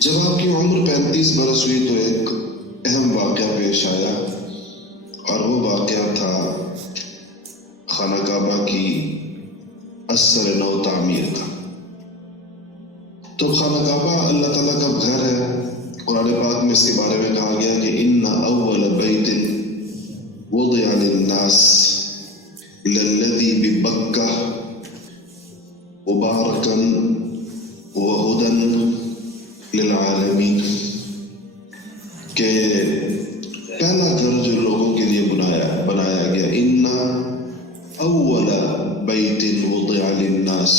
جب آپ کی عمر 35 برس ہوئی تو ایک اہم واقعہ پیش آیا، اور وہ واقعہ تھا خانہ کعبہ کی اثر نو تعمیر کا۔ تو خانہ کعبہ اللہ تعالیٰ کا گھر ہے۔ قرآن پاک میں اس کے بارے میں کہا گیا کہ ان اول بیت وضع للناس للذی ببکہ مبارکا وہدی للعالمین، کہ پہلا گھر جو لوگوں کے لیے بنایا گیا، ان اول بیت وضع للناس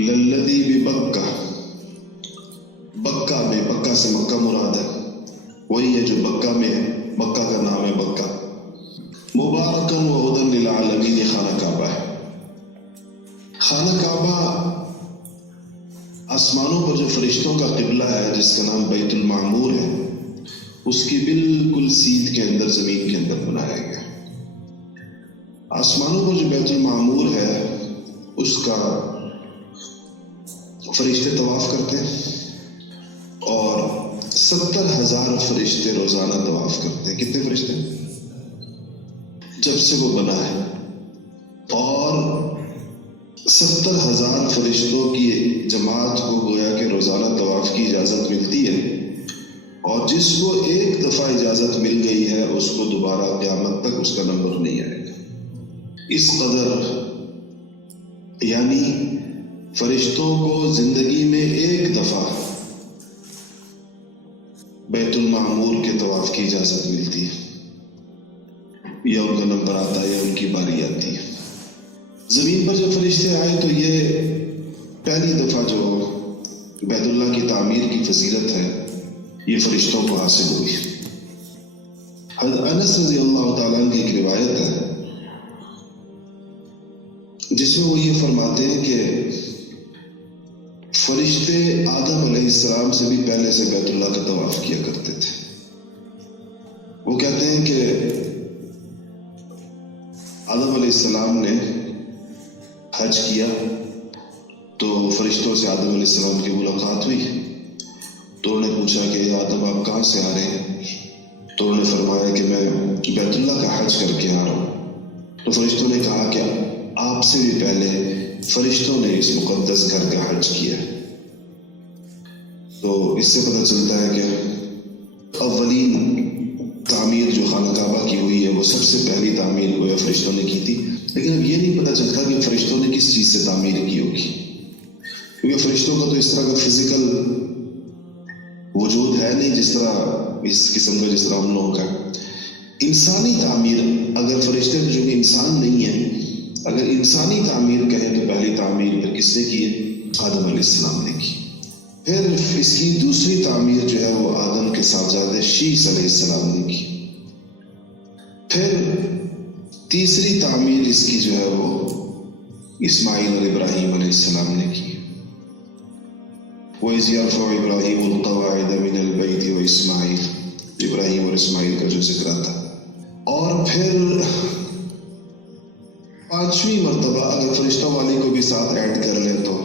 للذی ببکہ، بکہ میں، بکہ سے مکہ مراد ہے، وہی ہے جو بکہ میں ہے، مکہ کا نام ہے بکہ، مبارکا وہدی للعالمین، یہ خانہ کعبہ ہے۔ خانہ کعبہ آسمانوں پر جو فرشتوں کا قبلہ ہے، جس کا نام بیت المعمور ہے، اس کی بالکل سیدھ کے اندر، زمین کے اندر بنایا گیا۔ آسمانوں پر جو بیت المعمور ہے اس کا فرشتے طواف کرتے ہیں، اور 70,000 فرشتے روزانہ طواف کرتے ہیں۔ کتنے فرشتے؟ جب سے وہ بنا ہے، اور 70,000 فرشتوں کی جماعت کو گویا کہ روزانہ طواف کی اجازت ملتی ہے، اور جس کو ایک دفعہ اجازت مل گئی ہے اس کو دوبارہ قیامت تک اس کا نمبر نہیں آئے گا۔ اس قدر، یعنی فرشتوں کو زندگی میں ایک دفعہ بیت المعمور کے طواف کی اجازت ملتی ہے، یا ان کا نمبر آتا ہے یا ان کی باری آتی ہے۔ زمین پر جب فرشتے آئے تو یہ پہلی دفعہ جو بیت اللہ کی تعمیر کی فضیلت ہے یہ فرشتوں کو حاصل ہوئی۔ حضرت انس رضی اللہ تعالیٰ عنہ کی ایک روایت ہے جس میں وہ یہ فرماتے ہیں کہ فرشتے آدم علیہ السلام سے بھی پہلے سے بیت اللہ کا طواف کیا کرتے تھے۔ وہ کہتے ہیں کہ آدم علیہ السلام نے حج کیا تو فرشتوں سے آدم علیہ السلام کی ملاقات ہوئی، تو انہوں نے پوچھا کہ آدم آپ کہاں سے آ رہے ہیں؟ تو انہوں نے فرمایا کہ میں بیت اللہ کا حج کر کے آ رہا ہوں۔ تو فرشتوں نے کہا کہ آپ سے بھی پہلے فرشتوں نے اس مقدس گھر کا حج کیا۔ تو اس سے پتہ چلتا ہے کہ اولین تعمیر جو خانہ کعبہ کی ہوئی ہے وہ سب سے پہلی تعمیر گویا فرشتوں نے کی تھی۔ لیکن اب یہ نہیں پتہ چلتا کہ فرشتوں نے کس چیز سے تعمیر کی ہوگی، کیونکہ فرشتوں کا تو اس طرح کا فزیکل وجود ہے نہیں جس طرح اس قسم کا جس طرح ہم لوگوں کا انسانی تعمیر۔ اگر فرشتے جو کہ انسان نہیں ہیں، اگر انسانی تعمیر کہیں تو پہلی تعمیر پھر کس نے کی ہے؟ آدم علیہ السلام نے کی۔ پھر اس کی دوسری تعمیر جو ہے وہ آدم کے صاحبزادے شیث علیہ السلام نے کی۔ پھر تیسری تعمیر اس کی جو ہے وہ اسماعیل اور ابراہیم علیہ السلام نے کی۔ وَإِذْ يَرْفَعُ إِبْرَاهِيمُ الْقَوَاعِدَ مِنَ الْبَيْتِ وَإِسْمَاعِيلُ، ابراہیم اور اسماعیل کا جو ذکر آتا۔ اور پھر پانچویں مرتبہ اگر فرشتوں والے کو بھی ساتھ ایڈ کر لیں تو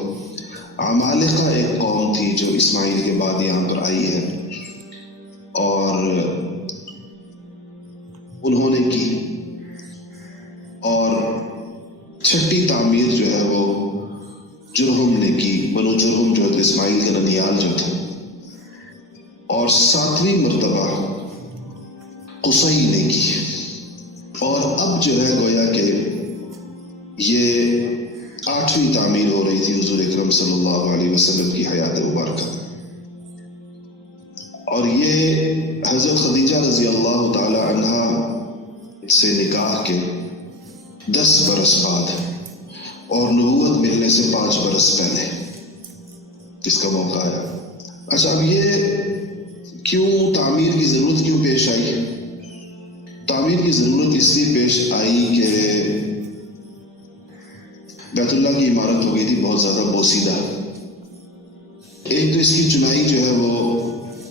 عمالقہ ایک قوم تھی جو اسماعیل کے بعد یہاں پر آئی ہے، اور انہوں نے کی۔ اور چھٹی تعمیر جو ہے وہ جرہم نے کی، بنو جرہم جو ہے اسماعیل کا ننیال جو تھا۔ اور ساتویں مرتبہ قصی نے کی۔ اور اب جو ہے گویا کہ یہ 8ویں تعمیر ہو رہی تھی حضور اکرم صلی اللہ علیہ وسلم کی حیات مبارکہ، اور یہ حضرت خدیجہ رضی اللہ تعالی عنہ سے نکاح کے 10 برس بعد اور نبوت ملنے سے 5 برس پہلے اس کا موقع ہے۔ اچھا، اب یہ کیوں تعمیر کی ضرورت کیوں پیش آئی؟ تعمیر کی ضرورت اس لیے پیش آئی کہ بیت اللہ کی عمارت ہو گئی تھی بہت زیادہ بوسیدہ۔ ایک تو اس کی چنائی جو ہے وہ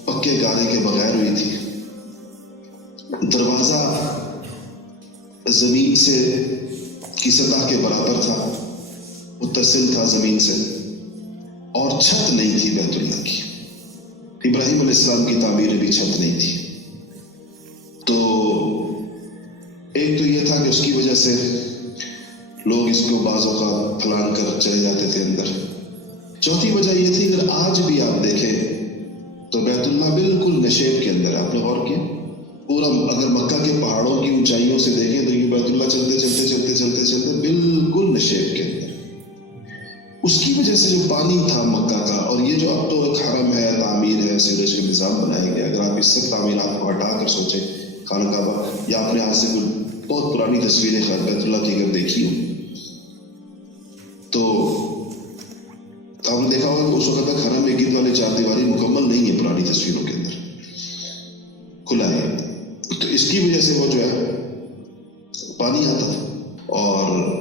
پکے گارے کے بغیر ہوئی تھی، دروازہ زمین سے کی سطح کے برابر تھا، متصل تھا زمین سے، اور چھت نہیں تھی بیت اللہ کی۔ ابراہیم علیہ السلام کی تعمیر میں بھی چھت نہیں تھی. تو ایک تو یہ تھا کہ اس کی وجہ سے لوگ اس کو بعض اوقات پھلان کر چلے جاتے تھے اندر. چوتھی وجہ یہ تھی اگر آج بھی آپ دیکھیں تو بیت اللہ بالکل نشیب کے اندر. آپ نے غور کیا پورا اگر مکہ کے پہاڑوں کی اونچائیوں سے دیکھیں تو یہ بیت اللہ چلتے چلتے چلتے چلتے چلتے بالکل نشیب کے اندر. اس کی وجہ سے جو پانی تھا مکہ کا، اور یہ جو اب تو ایک حرم ہے، تعمیر ہے، سیوریج کا نظام بنایا گیا، اگر آپ اس سب تعمیرات کو ہٹا کر سوچیں خانہ کعبہ، یا آپ نے آج سے کوئی بہت پرانی تصویریں بیت اللہ کی اگر دیکھی ہوں تو آپ نے دیکھا ہوگا کہ اس وقت تک حرم میں گرد والے چار دیواری مکمل نہیں ہے پرانی تصویروں کے اندر، کھلا ہے. تو اس کی وجہ سے وہ جو ہے پانی آتا تھا اور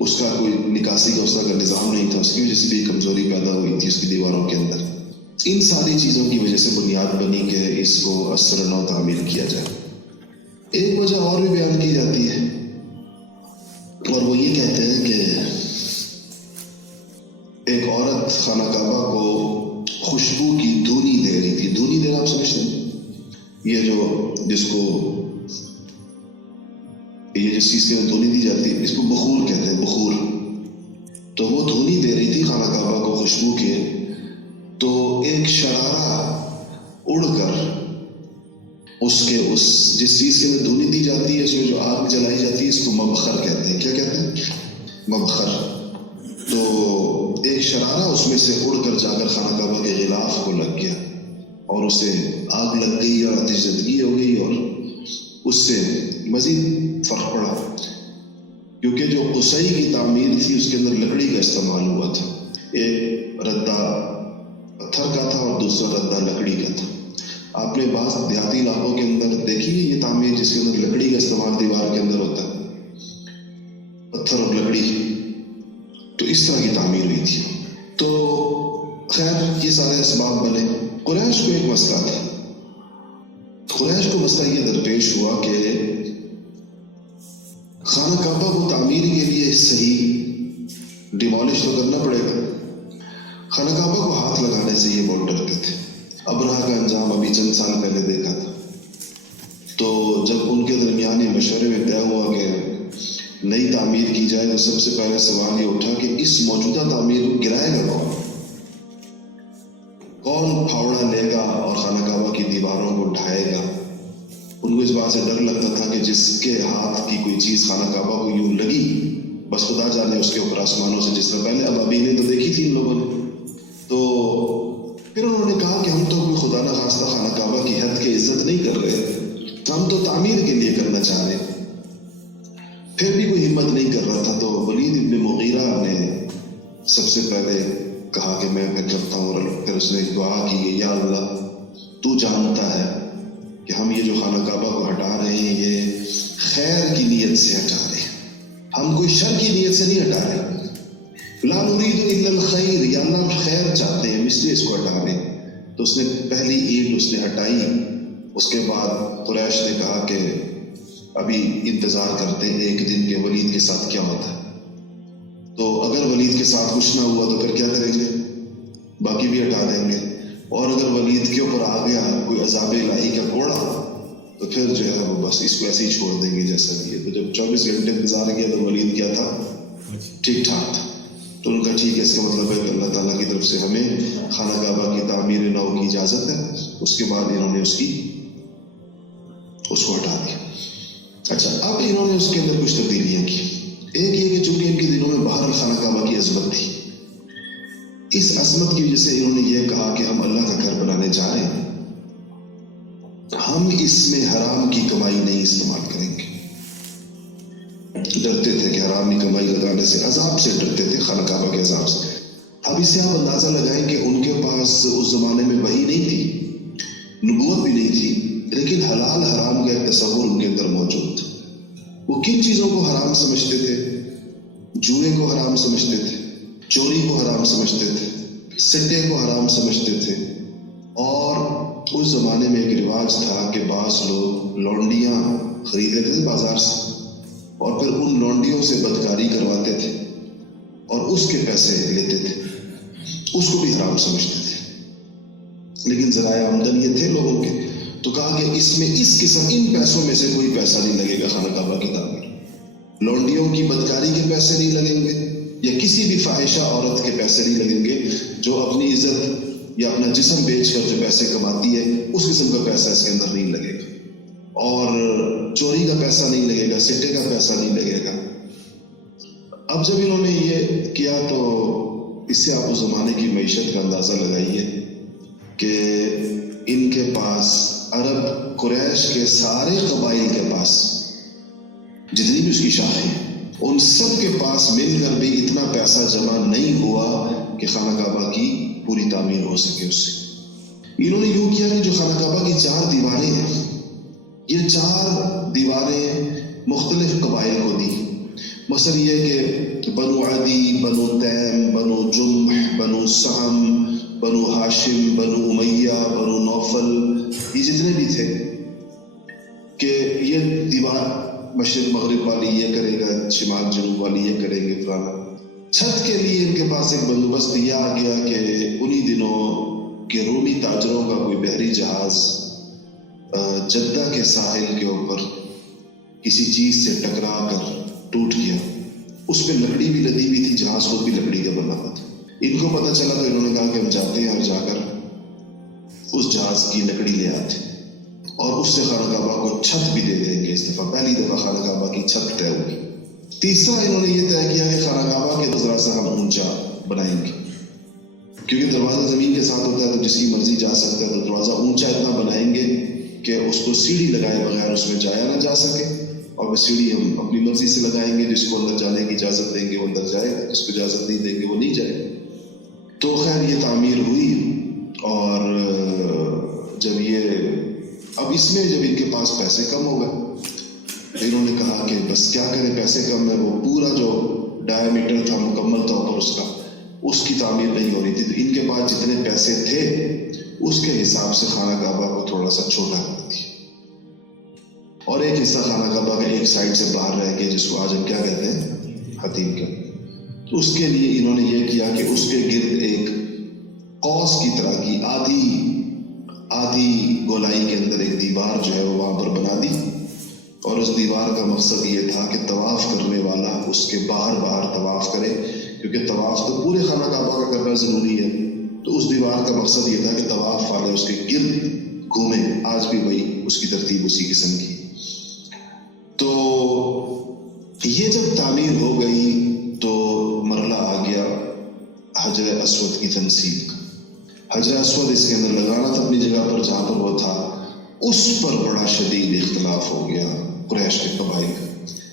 اس کا کوئی نکاسی کا اس طرح کا نظام نہیں تھا، اس کی وجہ سے بھی کمزوری پیدا ہوئی تھی اس کی دیواروں کے اندر. ان ساری چیزوں کی وجہ سے بنیاد بنی کہ اس کو اثر نو تعمیر کیا جائے. ایک وجہ اور بھی بیان کی جاتی ہے اور وہ یہ کہتے ہیں کہ ایک عورت خانہ کعبہ کو خوشبو کی دھونی دے رہی تھی. دھونی دینا آپ سمجھتے ہیں؟ یہ جو جس کو یہ جس چیز کے دھونی دی جاتی ہے اس کو بخور کہتے ہیں، بخور. تو وہ دھونی دے رہی تھی خانہ کعبہ کو خوشبو کے. تو ایک شرارہ اڑ کر اس جس چیز کے اندر دھونی دی جاتی ہے، اس میں جو آگ جلائی جاتی ہے، اس کو مبخر کہتے ہیں. کیا کہتے ہیں؟ مبخر. تو ایک شرارہ اس میں سے اڑ کر جا کر خانہ کعبہ کے غلاف کو لگ گیا اور اسے آگ لگ گئی اور آتش زدگی ہو گئی، اور اس سے مزید فرق پڑا کیونکہ جو قصی کی تعمیر تھی اس کے اندر لکڑی کا استعمال ہوا تھا. ایک ردہ پتھر کا تھا اور دوسرا ردہ لکڑی کا تھا. آپ نے بعض دیہاتی علاقوں کے اندر دیکھی ہے یہ تعمیر جس کے اندر لکڑی کا استعمال دیوار کے اندر ہوتا ہے، پتھر اور لکڑی. تو اس طرح کی تعمیر ہوئی تھی. تو خیر یہ سارے اسباب بنے. قریش کو ایک مسئلہ تھا. قریش کو مسئلہ یہ درپیش ہوا کہ خانہ کعبہ کو تعمیر کے لیے صحیح ڈیمالش تو کرنا پڑے گا. خانہ کعبہ کو ہاتھ لگانے سے یہ بہت ڈرتے تھے. ابرہہ کا انجام ابھی چند سال پہلے دیکھا تھا. تو جب ان کے درمیان یہ مشورے میں طے ہوا کہ نئی تعمیر کی جائے تو سب سے پہلے سوال یہ اٹھا کہ اس موجودہ تعمیر کو گرائے گا کون پھاوڑا لے گا اور خانہ کعبہ کی دیواروں کو ڈھائے گا. ان کو اس بات سے ڈر لگتا تھا کہ جس کے ہاتھ کی کوئی چیز خانہ کعبہ کو یوں لگی بس خدا جانے اس کے اوپر آسمانوں سے، جس طرح پہلے ابابیلیں تو دیکھی تھی ان لوگوں نے. تو پھر انہوں نے کہا کہ ہم تو کوئی خدا نہ خواستہ خانہ کعبہ کی حد کی عزت نہیں کر رہے، ہم تو تعمیر کے لیے کرنا چاہ رہے. پھر بھی کوئی ہمت نہیں کر رہا تھا. تو ولید ابن مغیرہ نے سب سے پہلے کہا کہ میں کرتا ہوں، اور پھر اس نے دعا کی یا اللہ تو جانتا ہے کہ ہم یہ جو خانہ کعبہ کو ہٹا رہے ہیں یہ خیر کی نیت سے ہٹا رہے ہیں، ہم کوئی شر کی نیت سے نہیں ہٹا رہے. لا نريد الا الخیر، یا اللہ ہم خیر چاہتے ہیں اس لیے اس کو ہٹا رہے ہیں. تو اس نے پہلی اینٹ اس نے ہٹائی. اس کے بعد قریش نے کہا کہ ابھی انتظار کرتے ہیں ایک دن کے ولید کے ساتھ کیا ہوتا ہے. تو اگر ولید کے ساتھ کچھ نہ ہوا تو پھر کیا کریں گے، باقی بھی ہٹا دیں گے. اور اگر ولید کے اوپر آ گیا کوئی عذاب الہی کا کوڑا تو پھر جو ہے وہ بس اس کو ایسے ہی چھوڑ دیں گے جیسا بھی ہے. تو جب 24 گھنٹے انتظار کیا تو ولید کیا تھا، ٹھیک ٹھاک تھا. تو ان کا ٹھیک ہے، اس کا مطلب ہے کہ اللہ تعالیٰ کی طرف سے ہمیں خانہ کعبہ کی تعمیر نو کی اجازت ہے. اس کے بعد انہوں نے اس کو ہٹا دیا. اچھا اب انہوں نے اس کے اندر کچھ تبدیلیاں کی. ایک یہ کہ چونکہ ان کے دنوں میں باہر خانہ کعبہ کی عظمت تھی، اس عظمت کی وجہ سے انہوں نے یہ کہا کہ ہم اللہ کا گھر بنانے جا رہے ہیں، ہم اس میں حرام کی کمائی نہیں استعمال کریں گے. ڈرتے تھے کہ حرام کی کمائی لگانے سے، عذاب سے ڈرتے تھے، خانہ کعبہ کے عذاب سے. اب اس سے آپ اندازہ لگائیں کہ ان کے پاس اس زمانے میں وحی نہیں تھی، نبوت بھی نہیں تھی، لیکن حلال حرام کا ایک تصور ان کے اندر موجود تھا. وہ کن چیزوں کو حرام سمجھتے تھے؟ جوئے کو حرام سمجھتے تھے، چوری کو حرام سمجھتے تھے، سٹے کو حرام سمجھتے تھے. اور اس زمانے میں ایک رواج تھا کہ بعض لوگ لونڈیاں خرید لیتے تھے بازار سے اور پھر ان لونڈیوں سے بدکاری کرواتے تھے اور اس کے پیسے لیتے تھے، اس کو بھی حرام سمجھتے تھے. لیکن ذرائع آمدن یہ تھے لوگوں کے. تو کہا کہ اس میں اس قسم ان پیسوں میں سے کوئی پیسہ نہیں لگے گا خانہ کعبہ کی تعمیر. لونڈیوں کی بدکاری کے پیسے نہیں لگیں گے, یا کسی بھی فاحشہ عورت کے پیسے نہیں لگیں گے جو اپنی عزت یا اپنا جسم بیچ کر جو پیسے کماتی ہے, اس قسم کا پیسہ اس کے اندر نہیں لگے گا. اور چوری کا پیسہ نہیں لگے گا, سٹے کا پیسہ نہیں لگے گا. اب جب انہوں نے یہ کیا تو اس سے آپ اس زمانے کی معیشت کا اندازہ لگائیے کہ ان کے پاس عرب قریش کے سارے قبائل کے پاس جتنی بھی اس کی شاخیں ان سب کے پاس مل کر بھی اتنا پیسہ جمع نہیں ہوا کہ خانہ کعبہ کی پوری تعمیر ہو سکے اس سے. انہوں نے یوں کیا کہ جو خانہ کعبہ کی 4 دیواریں ہیں, یہ 4 دیواریں مختلف قبائل کو دی. مثلا یہ کہ بنو عدی, بنو تیم, بنو جمح, بنو سہم, بنو ہاشم, بنو امیہ, بنو نوفل, یہ جتنے بھی تھے کہ یہ دیوار مشرق مغرب والی یہ کرے گا, شمال جنوب والی یہ کریں گے فلانا. چھت کے لیے ان کے پاس ایک بندوبست یہ آ گیا کہ انہی دنوں کہ رومی تاجروں کا کوئی بحری جہاز جدہ کے ساحل کے اوپر کسی چیز سے ٹکرا کر ٹوٹ گیا. اس پہ لکڑی بھی لدی ہوئی تھی, جہاز خود بھی لکڑی کا بنا ہوا تھا. ان کو پتہ چلا تو انہوں نے کہا کہ ہم جاتے ہیں اور جا کر اس جہاز کی لکڑی لے آتے اور اس سے خانہ کعبہ کو چھت بھی دے دیں گے. اس دفعہ پہلی دفعہ خانہ کعبہ کی چھت طے ہوگی. تیسرا انہوں نے یہ طے کیا کہ خانہ کعبہ کے ذرا سا ہم اونچا بنائیں گے, کیونکہ دروازہ زمین کے ساتھ ہوتا ہے تو جس کی مرضی جا سکتا ہے. تو دروازہ اونچا اتنا بنائیں گے کہ اس کو سیڑھی لگائے بغیر اس میں جایا نہ جا سکے, اور وہ سیڑھی ہم اپنی مرضی سے لگائیں گے. جس کو اندر جانے کی اجازت دیں گے وہ اندر جائے, جس کو اجازت نہیں دیں گے وہ نہیں جائے. تو خیر یہ تعمیر ہوئی. اور جب یہ اب اس میں جب ان کے پاس پیسے کم ہو گئے, انہوں نے کہا کہ بس کیا کریں, پیسے کم ہے. وہ پورا جو ڈائی میٹر تھا مکمل طور پر اس کی تعمیر نہیں ہو رہی تھی. تو ان کے پاس جتنے پیسے تھے اس کے حساب سے خانہ کعبہ کو تھوڑا سا چھوٹا کر دیا, اور ایک حصہ خانہ کعبہ کا ایک سائڈ سے باہر رہ کے, جس کو آج ہم کیا کہتے ہیں حتیم کا. تو اس کے لیے انہوں نے یہ کیا کہ اس کے گرد ایک قوس کی طرح کی آدھی گولائی کے اندر ایک دیوار جو ہے وہ وہاں پر بنا دی. اور اس دیوار کا مقصد یہ تھا کہ طواف کرنے والا اس کے باہر طواف کرے, کیونکہ طواف تو پورے خانہ کعبہ کا کرنا ضروری ہے. تو اس دیوار کا مقصد یہ تھا کہ طواف والے اس کے گرد گھومیں. آج بھی وہی اس کی ترتیب اسی قسم کی. تو یہ جب تعمیر ہو گئی تو مرحلہ آ گیا حجر اسود کی تنصیب کا. حجر اسود اس کے اندر لگانا تھا اپنی جگہ پر جہاں پر وہ تھا, اس پر بڑا شدید اختلاف ہو گیا قریش کے قبائل کا,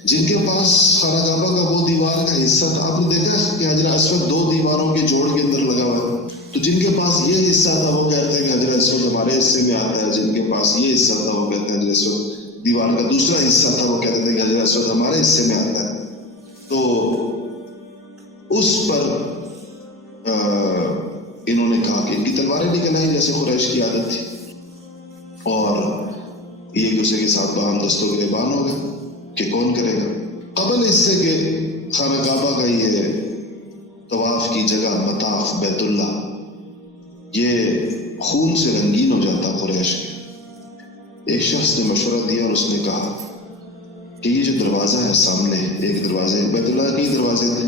جن کے پاس خانہ کعبہ کا وہ دیوار کا حصہ تھا. آپ نے دیکھا کہ حجر اسود 2 دیواروں کے جوڑ کے اندر لگا ہوا ہے. تو جن کے پاس یہ حصہ تھا وہ کہتے ہیں کہ حجر اسود ہمارے حصے میں آتا ہے, جن کے پاس یہ حصہ تھا وہ کہتے ہیں حجر اسود دیوار کا دوسرا حصہ تھا وہ کہتے تھے کہ حجر اسود ہمارے حصے میں آتا ہے. تو اس پر انہوں نے کہا کہ ان کی تلواریں نکل آئیں جیسے قریش کی عادت تھی, اور ایک دوسرے کے ساتھ باہم دستوں گریبان ہو گئے کہ کون کرے گا. قبل اس سے کہ خانہ کعبہ کا یہ طواف کی جگہ مطاف بیت اللہ یہ خون سے رنگین ہو جاتا قریش کے, ایک شخص نے مشورہ دیا اور اس نے کہا کہ یہ جو دروازہ ہے سامنے, ایک دروازے بیت اللہ کے دروازے تھے,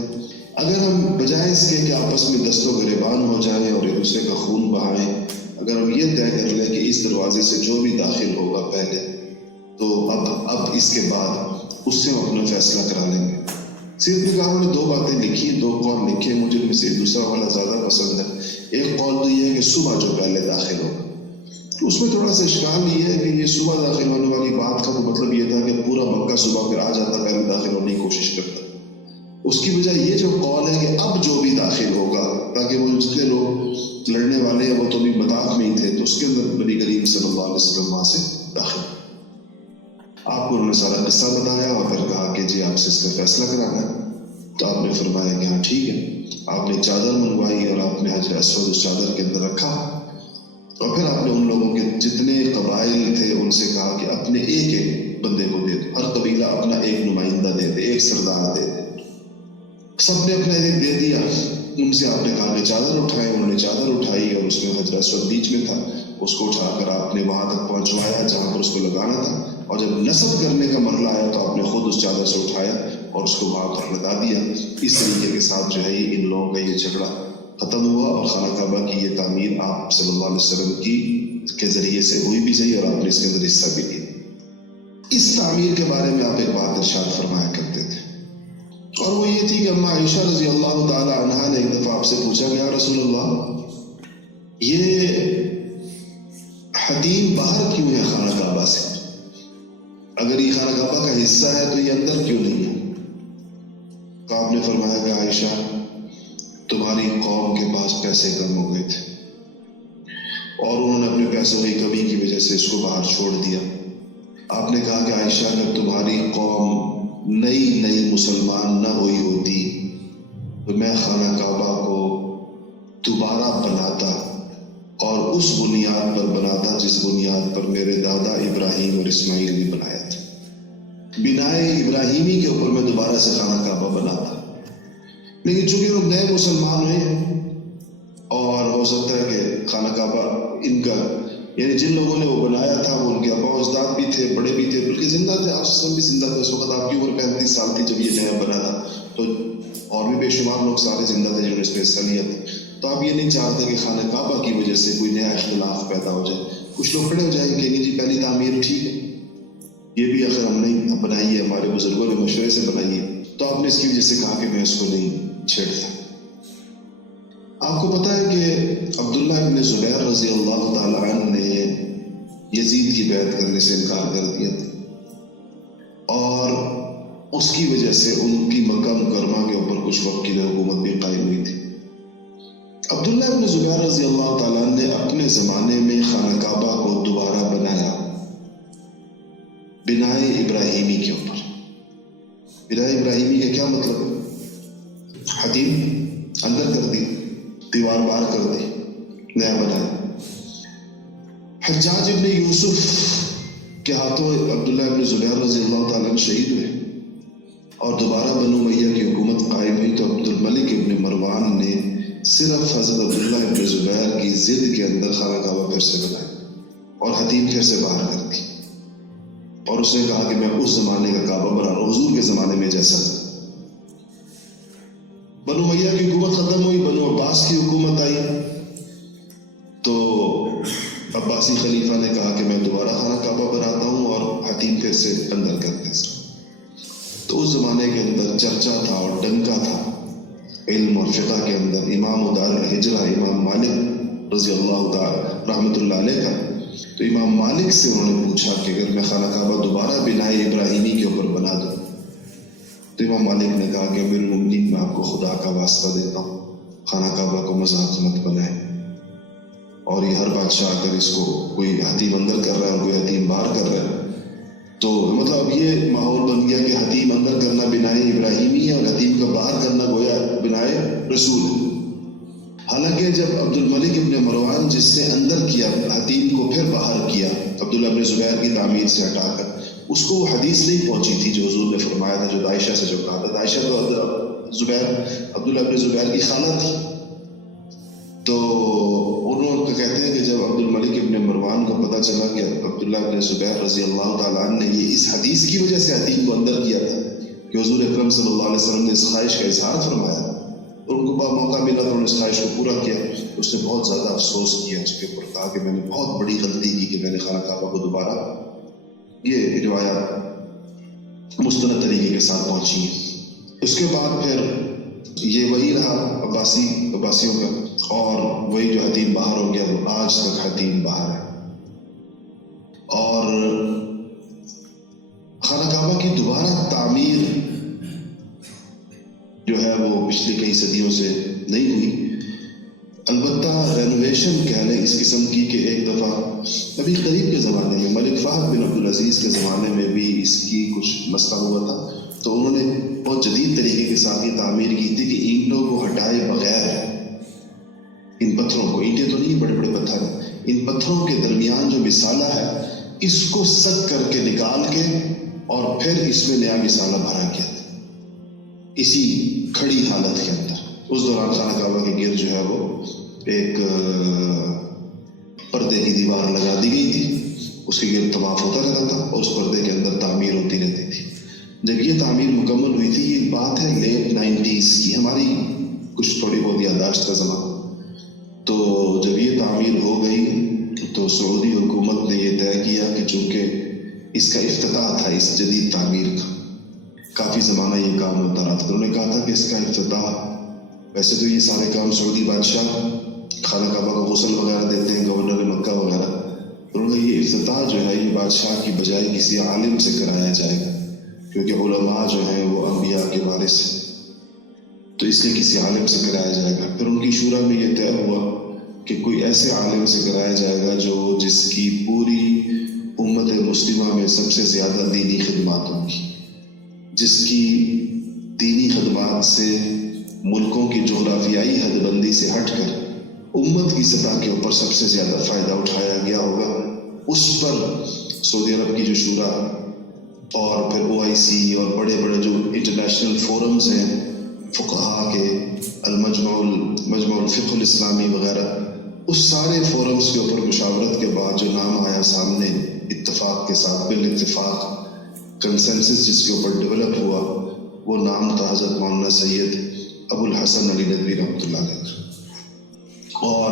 اگر ہم بجائے اس کے کہ آپس میں دست و گریبان ہو جائیں اور ایک دوسرے کا خون بہائیں, اگر ہم یہ طے کر لیں کہ اس دروازے سے جو بھی داخل ہوگا پہلے تو اب اس کے بعد اس سے ہم اپنا فیصلہ کرا لیں گے. سید نے کہا, انہوں نے 2 باتیں لکھی, 2 قول لکھے, مجھے ان میں سے دوسرا والا زیادہ پسند ہے. ایک قول تو یہ ہے کہ صبح جو پہلے داخل ہوگا. اس میں تھوڑا سا اشکال یہ ہے کہ یہ صبح داخل ہونے والی بات کا تو مطلب یہ تھا کہ پورا مکہ صبح پھر آ جاتا, پہلے داخل ہونے کی کوشش کرتا. اس کی وجہ یہ جو قول ہے کہ اب جو بھی داخل ہوگا, تاکہ وہ جتنے لوگ لڑنے والے ہیں وہ تو بھی مذاق میں ہی تھے, تو اس کے اندر نبی کریم صلی اللہ علیہ وسلم وہاں سے داخل. آپ کو انہوں نے سارا قصہ بتایا اور پھر کہا کہ جی آپ سے اس کا فیصلہ کرانا ہے. تو آپ نے فرمایا کہ ہاں ٹھیک ہے. آپ نے چادر منگوائی اور آپ نے حجر اسود اس چادر کے اندر رکھا, اور پھر آپ نے ان لوگوں کے جتنے قبائل تھے ان سے کہا کہ اپنے ایک بندے کو دے دو, ہر قبیلہ اپنا ایک نمائندہ دے دے, ایک سردار دے دے. سب نے اپنا ایک دے دیا. ان سے آپ نے کہا کہ چادر اٹھائیں، انہوں نے چادر اٹھائی اور اس میں حجر اسود بیچ میں تھا، اس کو اٹھا کر آپ نے وہاں تک پہنچوایا جہاں پر اس کو لگانا تھا، اور جب نصب کرنے کا مرحلہ آیا تو آپ نے خود اس چادر سے اٹھایا اور اس کو وہاں پر لگا دیا۔ اس طریقے کے ساتھ جو ہے ان لوگوں کا یہ جھگڑا ختم ہوا، اور خانہ کعبہ کی یہ تعمیر آپ صلی اللہ علیہ وسلم کے ذریعے سے ہوئی بھی صحیح، اور آپ نے اس کے اندر حصہ بھی لیا۔ اس تعمیر کے بارے میں آپ ایک بات ارشاد فرمایا کرتے تھے، اور وہ یہ تھی کہ اما عائشہ رضی اللہ تعالی عنہا نے ایک دفعہ آپ سے پوچھا کہ یا رسول اللہ، یہ حتیم باہر کیوں ہے خانہ کعبہ سے؟ اگر یہ خانہ کعبہ کا حصہ ہے تو یہ اندر کیوں نہیں ہے؟ تو آپ نے فرمایا کہ عائشہ، تمہاری قوم کے پاس پیسے کم ہو گئے تھے اور انہوں نے اپنے پیسوں کی کمی کی وجہ سے اس کو باہر چھوڑ دیا۔ آپ نے کہا کہ عائشہ، اگر تمہاری قوم نئی مسلمان نہ ہوئی ہوتی تو میں خانہ کعبہ کو دوبارہ بناتا اور اس بنیاد پر بناتا جس بنیاد پر میرے دادا ابراہیم اور اسماعیل نے بنایا تھا۔ بنائے ابراہیمی کے اوپر میں دوبارہ سے خانہ کعبہ بناتا، لیکن چونکہ لوگ نئے مسلمان ہوئے ہیں اور ہو سکتا ہے کہ خانہ کعبہ ان کا، یعنی جن لوگوں نے وہ بنایا تھا وہ ان کے ابا اجداد بھی تھے، بڑے بھی تھے، بلکہ زندہ تھے، آپ سب بھی زندہ تھے۔ اس وقت آپ کی عمر 35 سال تھی جب یہ نیا بنا تھا، تو اور بھی بے شمار لوگ سارے زندہ تھے جنہوں نے اس میں حصہ لیا تھا۔ تو آپ یہ نہیں چاہتے کہ خانہ کعبہ کی وجہ سے کوئی نیا اختلاف پیدا ہو جائے۔ کچھ لوگ کھڑے ہو جائیں کہ نہیں جی پہلی تعمیر ٹھیک ہے، یہ بھی اگر ہم نے بنائی ہے، ہمارے بزرگوں نے مشورے سے بنائی ہے، تو آپ نے اس کی وجہ سے کہا کہ میں اس کو نہیں چھیڑتا۔ آپ کو پتا ہے کہ عبداللہ ابن زبیر رضی اللہ تعالی عنہ نے یزید کی بیعت کرنے سے انکار کر دیا تھا، اور اس کی وجہ سے ان کی مکہ مکرمہ کے اوپر کچھ وقت کے لیے حکومت بھی قائم ہوئی تھی۔ عبداللہ ابن زبیر رضی اللہ تعالیٰ نے اپنے زمانے میں خانہ کعبہ کو دوبارہ بنایا بنائے ابراہیمی کے اوپر۔ بنائے ابراہیمی کا کیا مطلب؟ حتیم اندر کر دی، دیوار باہر کر دی، نیا بنایا۔ حجاج ابن یوسف کے ہاتھوں عبداللہ ابن زبیر رضی اللہ تعالیٰ عنہ شہید ہوئے اور دوبارہ بنو امیہ کی حکومت قائم ہوئی، تو عبد الملک ابن مروان نے صرف حضرت عبداللہ ابن زبیر کی ضد کے اندر خانہ کعبہ پھر سے بنایا اور حتیم پھر سے باہر کر دی، اور اس نے کہا کہ میں اس زمانے کا کعبہ بنا رہا ہوں، حضور کے زمانے میں جیسا تھا۔ بنو امیہ کی حکومت ختم ہوئی، بنو عباس کی حکومت آئی، تو عباسی خلیفہ نے کہا کہ میں دوبارہ خانہ کعبہ بناتا ہوں اور حتیم پھر سے اندر کرتے ہیں۔ تو اس زمانے کے اندر چرچا تھا اور ڈنکا تھا علم اور فقہ کے اندر امام دار الہجرہ امام مالک رضی اللہ تعالی رحمۃ اللہ علیہ کا۔ تو امام مالک سے انہوں نے پوچھا کہ اگر میں خانہ کعبہ دوبارہ بنائے ابراہیمی کے اوپر بنا دوں، تو امام مالک نے کہا کہ امیر المؤمنین، میں آپ کو خدا کا واسطہ دیتا ہوں، خانہ کعبہ کو مذاق مت بنائے، اور یہ ہر بادشاہ اگر اس کو کوئی حتیم اندر کر رہا ہے اور کوئی حتیم باہر کر رہا ہے، تو مطلب یہ ماحول بن گیا کہ حتیم اندر کرنا بنائے ابراہیمی ہے اور حتیم کا باہر کرنا گویا بنائے رسول ہے۔ حالانکہ جب عبد الملک ابن مروان جس نے اندر کیا حتیم کو پھر باہر کیا عبداللہ ابن زبیر کی تعمیر سے ہٹا کر، اس کو وہ حدیث نہیں پہنچی تھی جو حضور نے فرمایا تھا، جو عائشہ سے جو کہا تھا۔ عائشہ تو عبداللہ ابن زبیر کی خالہ تھی، تو انہوں نے کہتے ہیں کہ جب عبد الملک ابن مروان کو پتہ چلا کہ عبداللہ ابن زبیر رضی اللہ تعالیٰ عنہ نے یہ اس حدیث کی وجہ سے حتیم کو اندر کیا تھا کہ حضور اکرم صلی اللہ علیہ وسلم نے اس خواہش کا اظہار فرمایا، اور ان کو موقع ملا تو انہوں نے اس خواہش کو پورا کیا۔ اس نے بہت زیادہ افسوس کیا اس کے اوپر، کہا کہ میں نے بہت بڑی غلطی کی کہ میں نے خانہ کعبہ کو دوبارہ، یہ روایات مستند طریقے کے ساتھ پہنچی ہیں۔ اس کے بعد پھر یہ وہی رہا عباسیوں کا، اور وہی جو حتیم باہر ہو گیا وہ آج تک حتیم باہر ہے۔ اور خانہ کعبہ کی دوبارہ تعمیر جو ہے وہ پچھلی کئی صدیوں سے نہیں ہوئی، البتہ رینوویشن کہہ لیں اس قسم کی کہ ایک دفعہ ابھی قریب کے زمانے میں ملک فہد بن عبدالعزیز کے زمانے میں بھی اس کی کچھ مسئلہ ہوا تھا، تو انہوں نے بہت جدید طریقے کے ساتھ یہ تعمیر کی تھی کہ اینٹوں کو ہٹائے بغیر، ان پتھروں کو، اینٹیں تو نہیں بڑے بڑے پتھر ہیں، ان پتھروں کے درمیان جو مسالہ ہے اس کو سک کر کے نکال کے اور پھر اس میں نیا مسالہ بھرا گیا تھا، اسی کھڑی حالت کے اندر۔ اس دوران خانہ کعبہ کے گرد جو ہے وہ ایک پردے کی دیوار لگا دی گئی تھی، اس کے گرد طواف ہوتا رہتا تھا اور اس پردے کے اندر تعمیر ہوتی رہتی تھی۔ جب یہ تعمیر مکمل ہوئی تھی، یہ بات ہے لیٹ 90s کی، ہماری کچھ تھوڑی بہت یادداشت کا زمانہ، تو جب یہ تعمیر ہو گئی تو سعودی حکومت نے یہ طے کیا کہ چونکہ اس کا افتتاح تھا اس جدید تعمیر کا، کافی زمانہ یہ کام ہوتا رہا تھا، انہوں نے کہا تھا کہ اس کا افتتاح، ویسے تو یہ سارے کام سعودی بادشاہ خانہ کعبہ کو غسل وغیرہ دیتے ہیں، گورنر مکہ وغیرہ، انہوں نے یہ افتتاح جو ہے یہ بادشاہ کی بجائے کسی عالم سے کرایا جائے گا، کیونکہ علماء جو ہیں وہ انبیاء کے وارث ہیں، تو اس لیے کسی عالم سے کرایا جائے گا۔ پھر ان کی شورا میں یہ طے ہوا کہ کوئی ایسے عالم سے کرایا جائے گا جس کی پوری امت مسلمہ میں سب سے زیادہ دینی خدمات ہوں گی، جس کی دینی خدمات سے ملکوں کی جغرافیائی حد بندی سے ہٹ کر امت کی سطح کے اوپر سب سے زیادہ فائدہ اٹھایا گیا ہوگا۔ اس پر سعودی عرب کی جو شورا اور پھر OIC اور بڑے بڑے جو انٹرنیشنل فورمز ہیں فقہاء کے، مجمع الفقہ الاسلامی وغیرہ، اس سارے فورمز کے اوپر مشاورت کے بعد جو نام آیا سامنے اتفاق کے ساتھ، بالاتفاق کنسنسس جس کے اوپر ڈیولپ ہوا، وہ نام تھا حضرت مولانا سید ابو الحسن علی ندوی رحمۃ اللہ علیہ، اور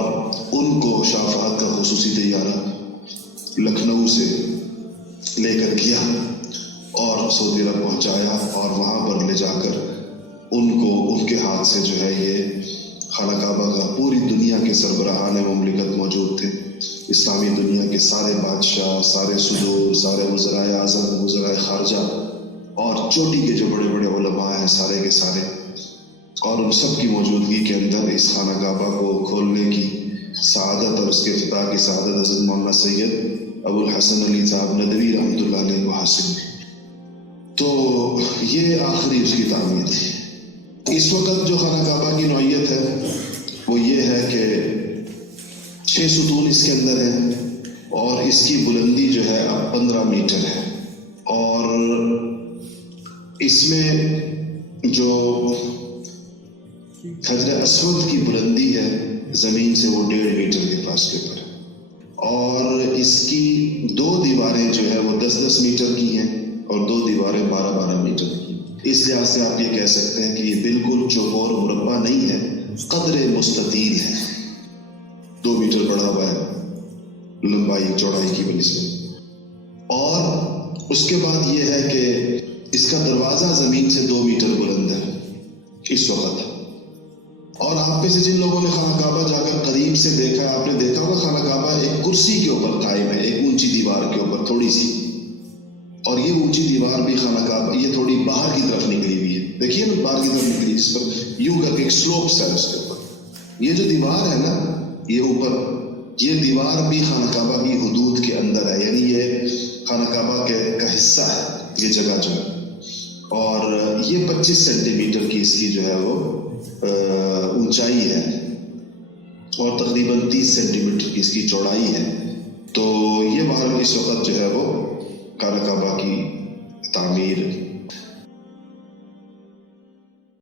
ان کو شاہ فہد کا خصوصی طیارہ لکھنؤ سے لے کر گیا اور سعودی عرب پہنچایا، اور وہاں پر لے جا کر ان کے ہاتھ سے جو ہے یہ خانہ کعبہ کا، پوری دنیا کے سربراہان مملکت موجود تھے، اسلامی دنیا کے سارے بادشاہ، سارے صدور، سارے وزرائے اعظم، وزرائے خارجہ، اور چوٹی کے جو بڑے بڑے علماء ہیں سارے کے سارے، اور ان سب کی موجودگی کے اندر اس خانہ کعبہ کو کھولنے کی سعادت اور اس کے افتتاح کی سعادت حضرت مولانا سید ابو الحسن علی صاحب ندوی رحمۃ اللہ علیہ کو حاصل ہوئی۔ تو یہ آخری اس کی تعمیر تھی۔ اس وقت جو خانہ کعبہ کی نوعیت ہے وہ یہ ہے کہ 6 ستون اس کے اندر ہیں، اور اس کی بلندی جو ہے اب 15 میٹر ہے، اور اس میں جو حجر اسود کی بلندی ہے زمین سے وہ 1.5 میٹر کے فاصلے پر ہے، اور اس کی 2 دیواریں جو ہے وہ 10-10 میٹر کی ہیں اور 2 دیواریں 12-12 میٹر کی۔ اس لحاظ سے آپ یہ کہہ سکتے ہیں کہ یہ بالکل چوکور مربع نہیں ہے، قدر مستطیل ہے، 2 میٹر بڑا ہوا ہے لمبائی چوڑائی کی بنسبت۔ اور اس کے بعد یہ ہے کہ اس کا دروازہ زمین سے 2 میٹر بلند ہے اس وقت، اور آپ میں سے جن لوگوں نے خانہ کعبہ جا کر قریب سے دیکھا ہے، آپ نے دیکھا ہوگا خانہ کعبہ ایک کرسی کے اوپر قائم ہے، ایک اونچی دیوار کے اوپر تھوڑی سی، اور یہ اونچی دیوار بھی خانہ کعبہ یہ تھوڑی باہر کی طرف نکلی ہوئی ہے، دیکھیے نا باہر کی طرف نکلی، اس پر یوں کر کے ایک سلوپ ہے اس کے اوپر، یہ جو دیوار ہے نا یہ اوپر، یہ دیوار بھی خانہ کعبہ کی حدود کے اندر ہے، یعنی یہ خانہ کعبہ کا حصہ ہے یہ جگہ جو ہے، اور یہ 25 سینٹی میٹر کی اس کی جو ہے وہ اونچائی ہے، اور تقریباً 30 سینٹی میٹر کی اس کی چوڑائی ہے۔ تو یہ بہرحال اس وقت جو ہے وہ خانہ کعبہ کی تعمیر